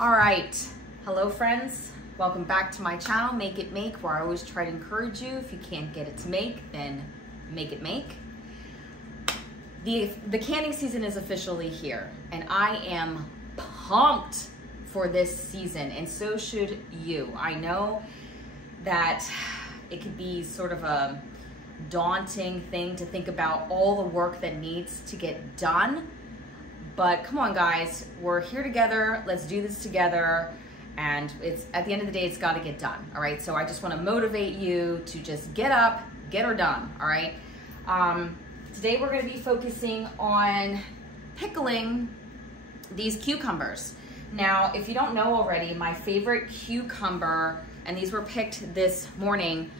All right, hello friends. Welcome back to my channel, Make It Make, where I always try to encourage you. If you can't get it to make, then make it make. The canning season is officially here, and I am pumped for this season, and so should you. I know that it could be sort of a daunting thing to think about all the work that needs to get done. But come on guys, we're here together, let's do this together, and it's at the end of the day, it's gotta get done, all right? So I just wanna motivate you to just get up, get her done, all right? Today we're gonna be focusing on pickling these cucumbers. Now, if you don't know already, my favorite cucumber, and these were picked this morning,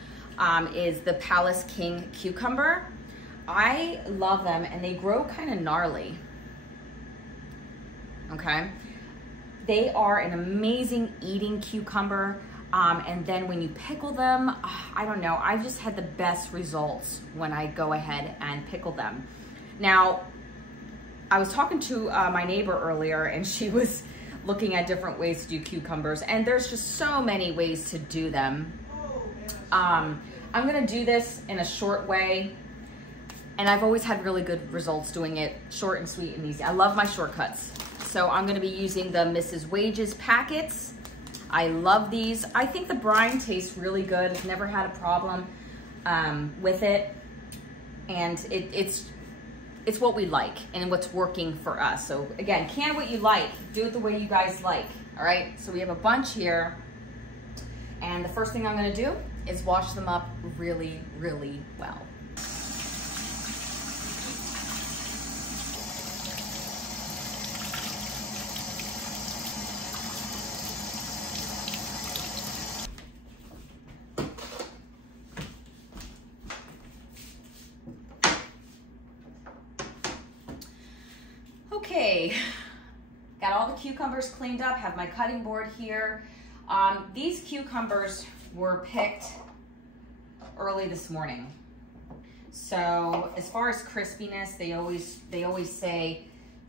is the Palace King cucumber. I love them, and they grow kind of gnarly. Okay, they are an amazing eating cucumber, and then when you pickle them, I don't know, I've just had the best results when I go ahead and pickle them. Now, I was talking to my neighbor earlier, and she was looking at different ways to do cucumbers, and there's just so many ways to do them. I'm gonna do this in a short way, and I've always had really good results doing it short and sweet and easy. I love my shortcuts. So I'm gonna be using the Mrs. Wages packets. I love these. I think the brine tastes really good. I've never had a problem with it. And it's what we like and what's working for us. So again, can what you like. Do it the way you guys like, all right? So we have a bunch here. And the first thing I'm gonna do is wash them up really, really well. Okay, got all the cucumbers cleaned up, have my cutting board here. These cucumbers were picked early this morning. So as far as crispiness, they always say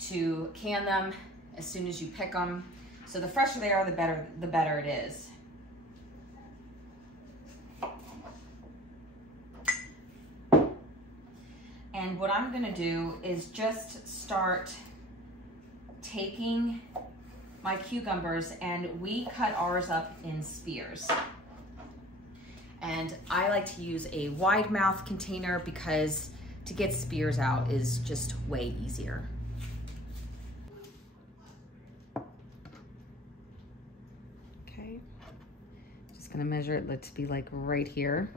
to can them as soon as you pick them. So the fresher they are, the better it is. And what I'm gonna do is just start taking my cucumbers, and we cut ours up in spears. And I like to use a wide mouth container because to get spears out is just way easier. Okay, just gonna measure it, let's be like right here.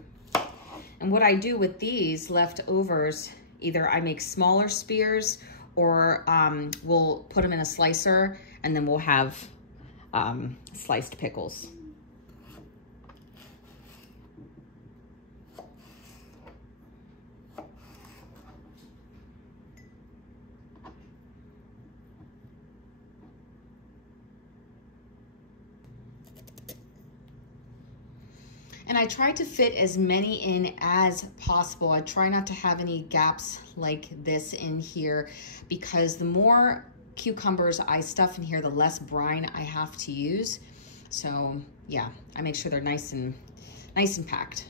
And what I do with these leftovers, either I make smaller spears or we'll put them in a slicer, and then we'll have sliced pickles. And I try to fit as many in as possible. I try not to have any gaps like this in here, because the more cucumbers I stuff in here, the less brine I have to use. So yeah, I make sure they're nice and packed.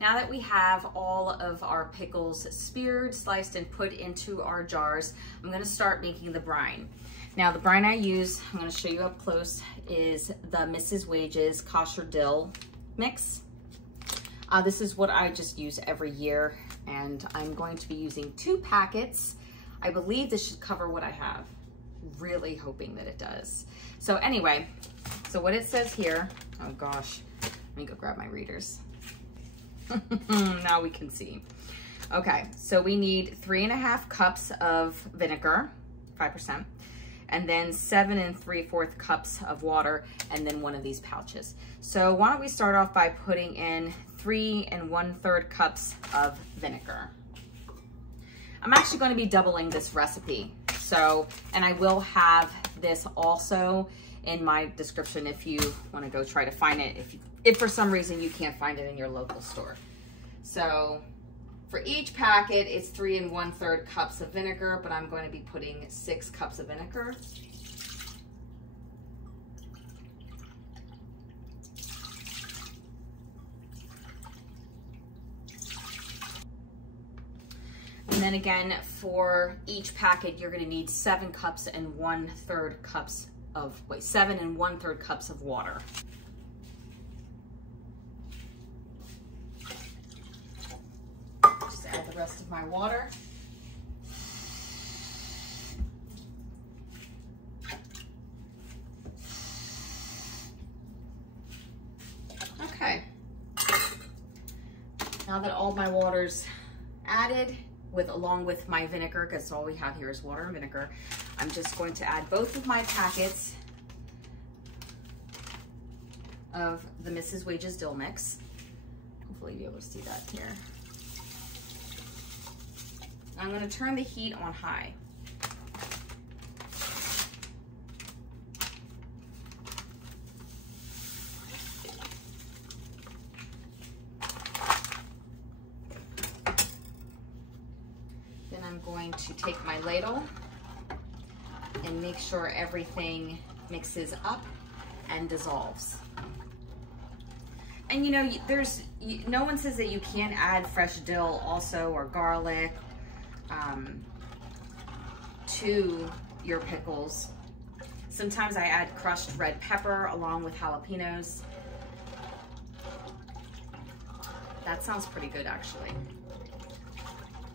Now that we have all of our pickles speared, sliced, and put into our jars, I'm gonna start making the brine. Now the brine I use, I'm gonna show you up close, is the Mrs. Wages kosher dill mix. This is what I just use every year, and I'm going to be using 2 packets. I believe this should cover what I have. Really hoping that it does. So anyway, so what it says here, oh gosh, let me go grab my readers. Now we can see. Okay, so we need 3½ cups of vinegar, 5%, and then 7 3/4 cups of water, and then one of these pouches. So why don't we start off by putting in 3 1/3 cups of vinegar. I'm actually going to be doubling this recipe. So, and I will have this also in my description if you want to go try to find it, if for some reason you can't find it in your local store. So for each packet, it's 3 1/3 cups of vinegar, but I'm going to be putting 6 cups of vinegar. And then again, for each packet, you're gonna need 7 cups and 1/3 cups of, 7 1/3 cups of water. Just add the rest of my water. Okay. Now that all my water's added, along with my vinegar, because all we have here is water and vinegar, I'm just going to add both of my packets of the Mrs. Wages dill mix. Hopefully you'll be able to see that here. I'm going to turn the heat on high. I'm going to take my ladle and make sure everything mixes up and dissolves. And you know, no one says that you can't add fresh dill also, or garlic, to your pickles. Sometimes I add crushed red pepper along with jalapenos. That sounds pretty good actually.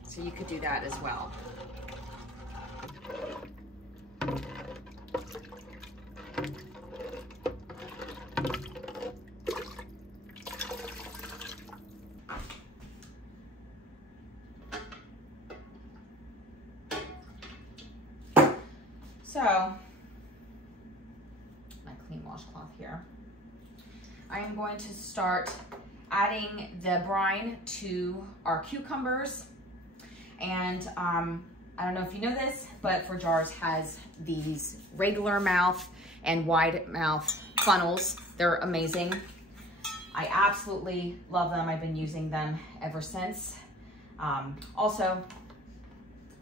So you could do that as well. So, my clean washcloth here. I am going to start adding the brine to our cucumbers. And I don't know if you know this, but For Jars has these regular mouth and wide mouth funnels. They're amazing. I absolutely love them. I've been using them ever since. Also,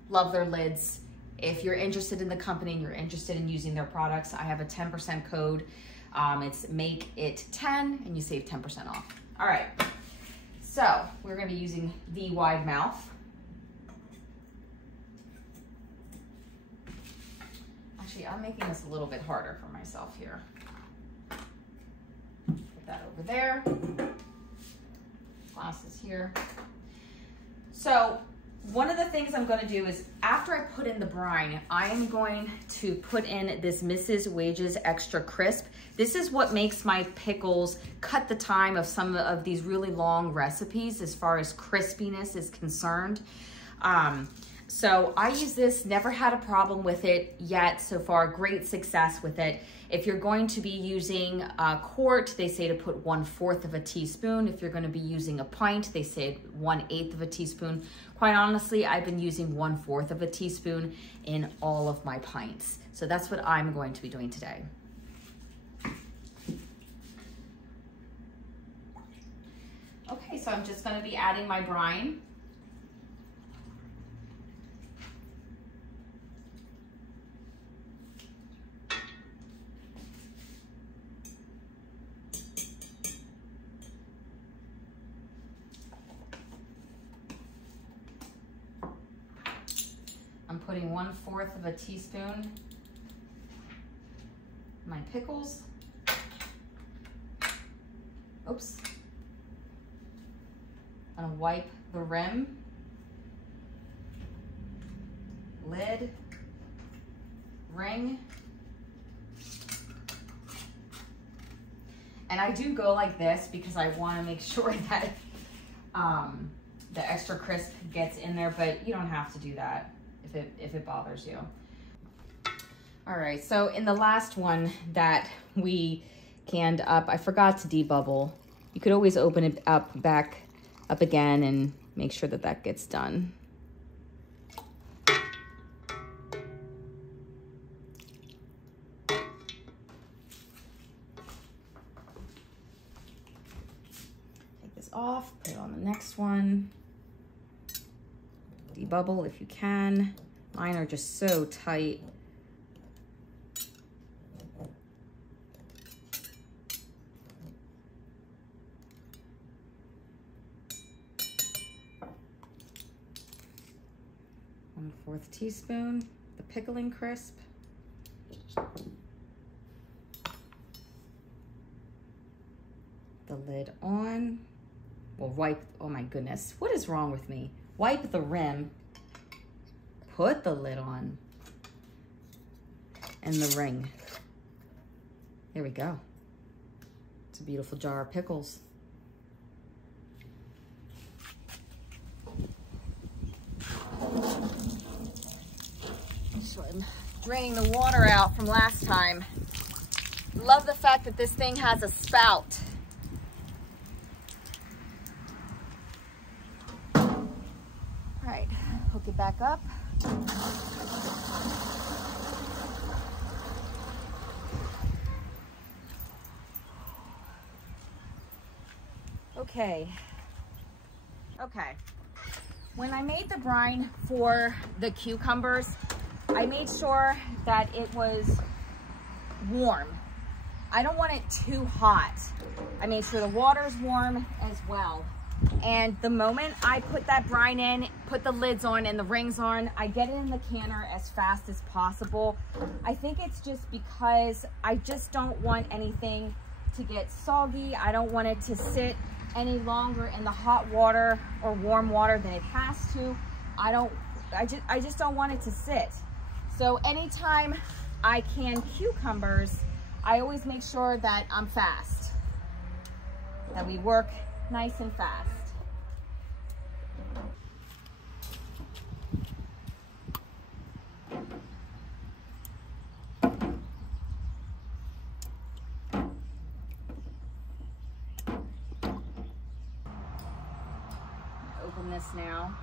love their lids. If you're interested in the company and you're interested in using their products, I have a 10% code. It's make it 10 and you save 10% off. All right, so we're gonna be using the wide mouth. Actually, I'm making this a little bit harder for myself here. Put that over there. Glasses here. So one of the things I'm going to do is after I put in the brine, I am going to put in this Mrs. Wages Extra Crisp. This is what makes my pickles cut the time of some of these really long recipes as far as crispiness is concerned. So I use this, never had a problem with it yet so far, great success with it. If you're going to be using a quart, they say to put 1/4 of a teaspoon. If you're going to be using a pint, they say 1/8 of a teaspoon. Quite honestly, I've been using 1/4 of a teaspoon in all of my pints. So that's what I'm going to be doing today. Okay, so I'm just going to be adding my brine. I'm putting 1/4 of a teaspoon in my pickles. Oops. I'm gonna wipe the rim, lid, ring. And I do go like this because I wanna make sure that the extra crisp gets in there, but you don't have to do that if it bothers you. All right, so in the last one that we canned up, I forgot to debubble. You could always open it up back up again and make sure that that gets done. off, put it on the next one. Debubble if you can. Mine are just so tight. One-4 teaspoon, the pickling crisp. The lid on. We'll wipe, oh my goodness, what is wrong with me? Wipe the rim, put the lid on, and the ring. There we go. It's a beautiful jar of pickles. So I'm draining the water out from last time. Love the fact that this thing has a spout. All right, hook it back up. Okay. When I made the brine for the cucumbers, I made sure that it was warm. I don't want it too hot. I made sure the water's warm as well. And the moment I put that brine in, put the lids on and the rings on, I get it in the canner as fast as possible. I think it's just because I just don't want anything to get soggy. I don't want it to sit any longer in the hot water or warm water than it has to. I just don't want it to sit. So anytime I can cucumbers, I always make sure that I'm fast, that we work nice and fast. Open this now.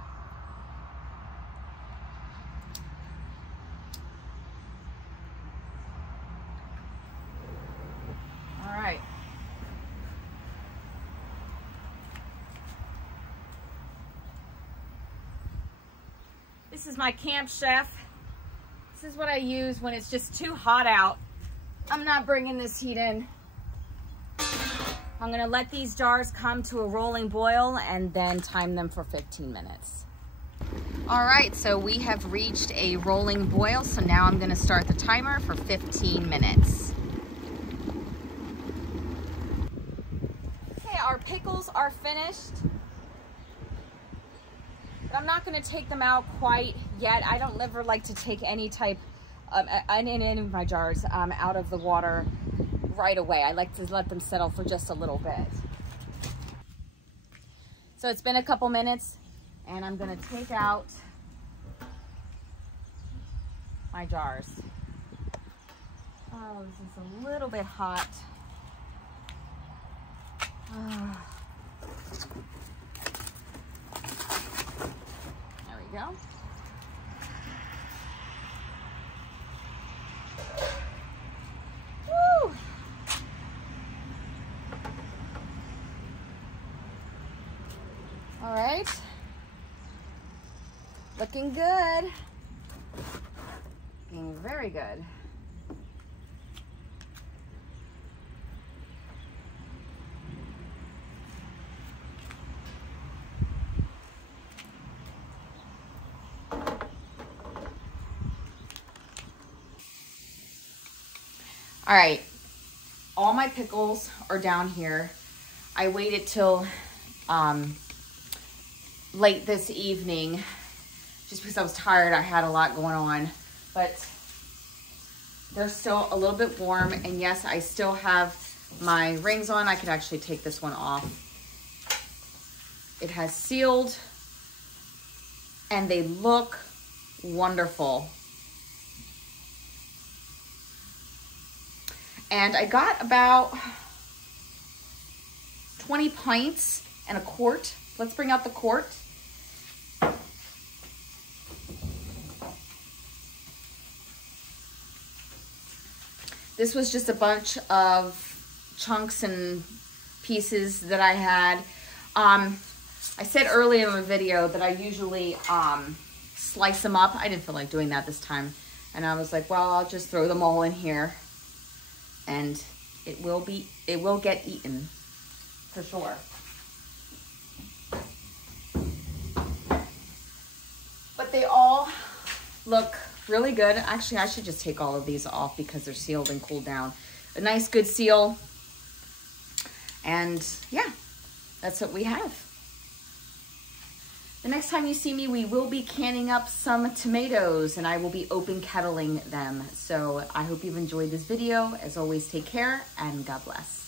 All right. This is my Camp Chef. This is what I use when it's just too hot out. I'm not bringing this heat in. I'm gonna let these jars come to a rolling boil and then time them for 15 minutes. All right, so we have reached a rolling boil. So now I'm gonna start the timer for 15 minutes. Okay, our pickles are finished. But I'm not gonna take them out quite yet. I don't ever like to take any type of, in any of my jars out of the water right away. I like to let them settle for just a little bit. So it's been a couple minutes and I'm gonna take out my jars. Oh, this is a little bit hot. There we go. All right, looking good, looking very good. All right, all my pickles are down here. I waited till late this evening just because I was tired. I had a lot going on, but they're still a little bit warm. And yes, I still have my rings on. I could actually take this one off. It has sealed and they look wonderful. And I got about 20 pints and a quart. Let's bring out the quart. This was just a bunch of chunks and pieces that I had. I said earlier in the video that I usually slice them up. I didn't feel like doing that this time. And I was like, well, I'll just throw them all in here and it will get eaten for sure. But they all look really good. Actually, I should just take all of these off because they're sealed and cooled down. A nice good seal. And yeah, that's what we have. The next time you see me, we will be canning up some tomatoes and I will be open kettling them. So I hope you've enjoyed this video. As always, take care and God bless.